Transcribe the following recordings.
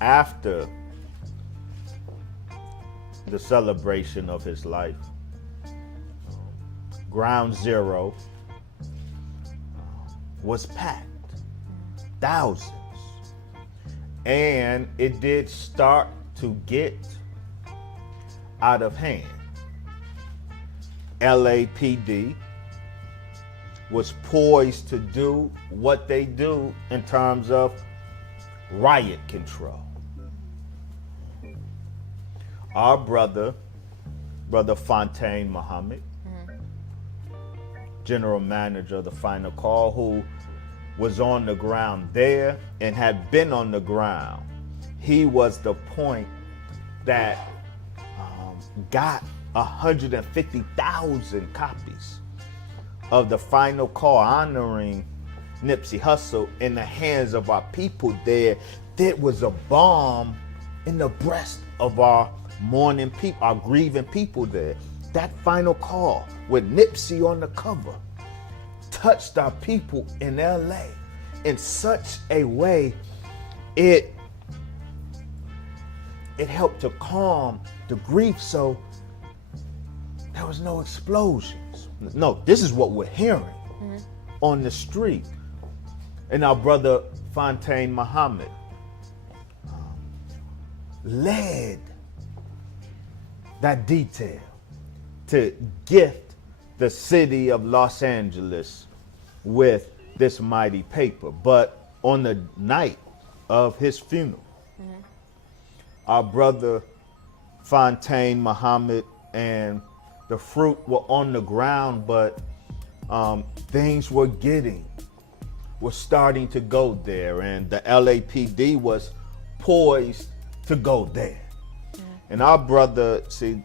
after the celebration of his life, Ground Zero was packed, thousands. And it did start to get out of hand. LAPD was poised to do what they do in terms of riot control. Our brother Fontaine Muhammad, general manager of the Final Call, who was on the ground there and had been on the ground. He was the point that got 150,000 copies of the Final Call honoring Nipsey Hussle in the hands of our people there. That was a bomb in the breast of our mourning people, our grieving people there. That Final Call with Nipsey on the cover touched our people in LA in such a way, it helped to calm the grief, so there was no explosions. No, this is what we're hearing on the street. And our brother Fontaine Muhammad led that detail to gift the city of Los Angeles with this mighty paper. But on the night of his funeral, our brother Fontaine Muhammad and the fruit were on the ground, but things were starting to go there, and the LAPD was poised to go there. And our brother, see,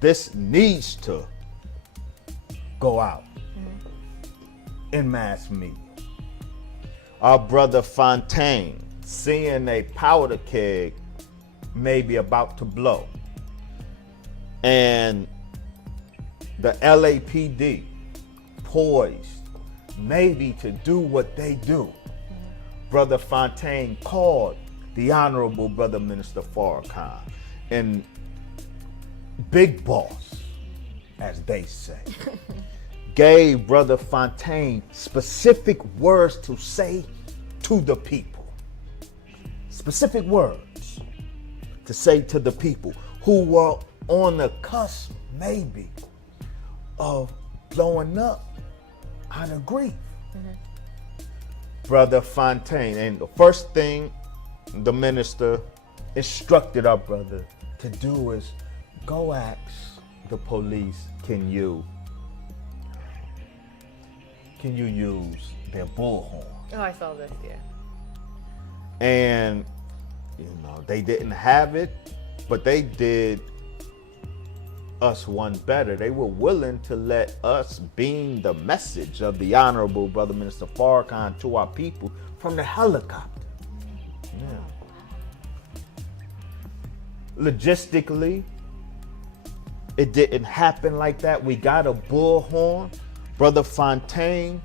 this needs to go out in mass media. Our brother Fontaine, seeing a powder keg maybe about to blow, and the LAPD poised maybe to do what they do. Brother Fontaine called the Honorable Brother Minister Farrakhan and Big Boss, as they say, gave Brother Fontaine specific words to say to the people. Specific words to say to the people who were on the cusp, maybe, of blowing up out of grief. Brother Fontaine, and the first thing the minister instructed our brother to do is go ask the police, can you use their bullhorn? Oh, I saw this, yeah. And they didn't have it, but they did us one better. They were willing to let us beam the message of the Honorable Brother Minister Farrakhan to our people from the helicopter. Yeah. Logistically, it didn't happen like that. We got a bullhorn. Brother Fontaine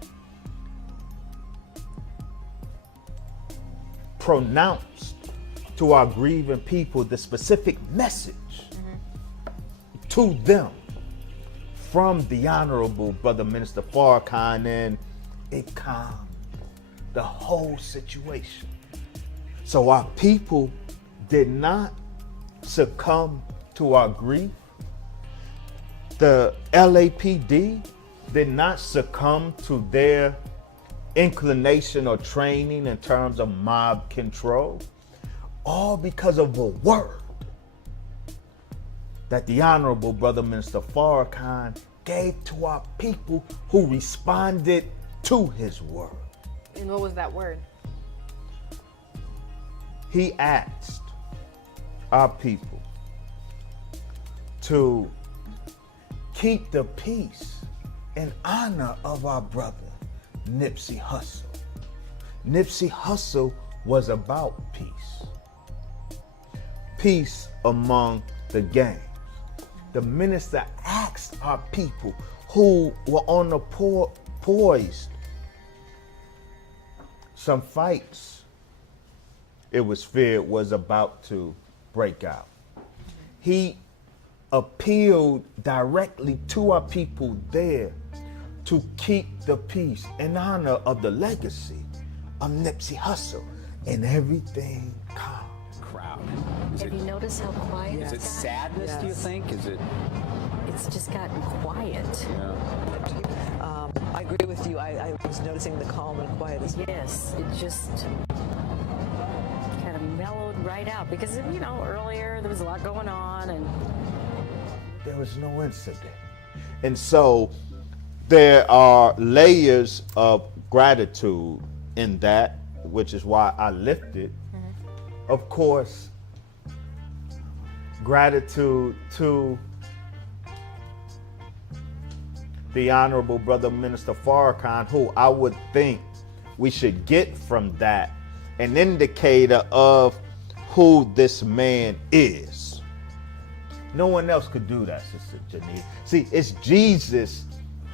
pronounced to our grieving people the specific message to them from the Honorable Brother Minister Farrakhan, and it calmed the whole situation. So our people did not succumb to our grief. The LAPD did not succumb to their inclination or training in terms of mob control, all because of a word that the Honorable Brother Minister Farrakhan gave to our people, who responded to his word. And what was that word? He asked our people to keep the peace in honor of our brother, Nipsey Hussle. Nipsey Hussle was about peace. Peace among the gangs. The minister asked our people who were on the poised some fights it was feared was about to break out. He appealed directly to our people there to keep the peace in honor of the legacy of Nipsey Hussle and everything calm. Crowd. Have you noticed how quiet Is it it's gotten? sadness, do you think? Is it? It's just gotten quiet. Yeah. I agree with you. I was noticing the calm and quiet as well. Yes, it just kind of mellowed right out because, you know, earlier there was a lot going on and There was no incident. And so there are layers of gratitude in that, which is why I lifted. Of course, gratitude to the Honorable Brother Minister Farrakhan, who I would think we should get from that an indicator of who this man is. No one else could do that, Sister Janita. See, it's Jesus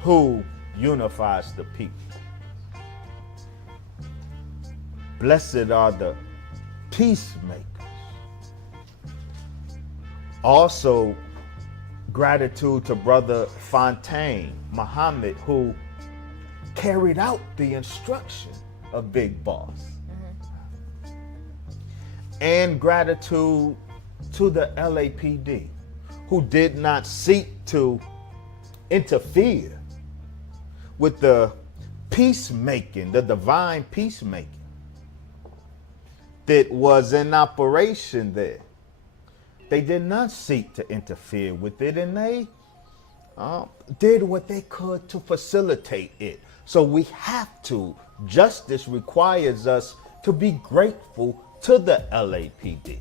who unifies the people. Blessed are the peacemakers. Also, gratitude to Brother Fontaine, Muhammad, who carried out the instruction of Big Boss. And gratitude to the LAPD, who did not seek to interfere with the peacemaking, the divine peacemaking that was in operation there. They did not seek to interfere with it, and they did what they could to facilitate it. So we have to, justice requires us to be grateful to the LAPD,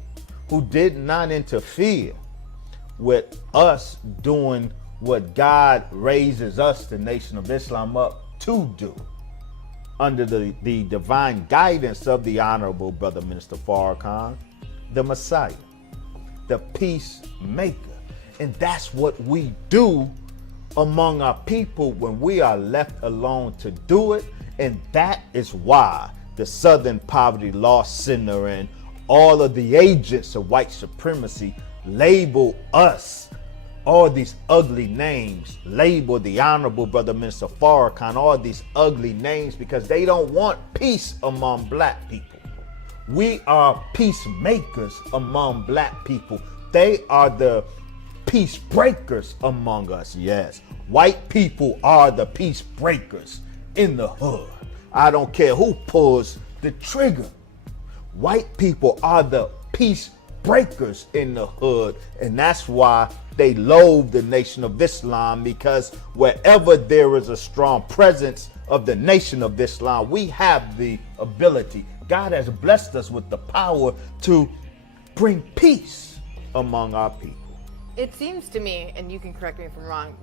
who did not interfere with us doing what God raises us, the Nation of Islam, up to do, under the divine guidance of the Honorable Brother Minister Farrakhan, the Messiah, the peacemaker. And that's what we do among our people when we are left alone to do it. And that is why the Southern Poverty Law Center and all of the agents of white supremacy label us all these ugly names, label the Honorable Brother Minister Farrakhan all these ugly names, because they don't want peace among black people. We are peacemakers among black people. They are the peace breakers among us. Yes, white people are the peace breakers in the hood. I don't care who pulls the trigger. White people are the peace breakers in the hood, and that's why they loathe the Nation of Islam, because wherever there is a strong presence of the Nation of Islam, we have the ability. God has blessed us with the power to bring peace among our people. It seems to me, and you can correct me if I'm wrong,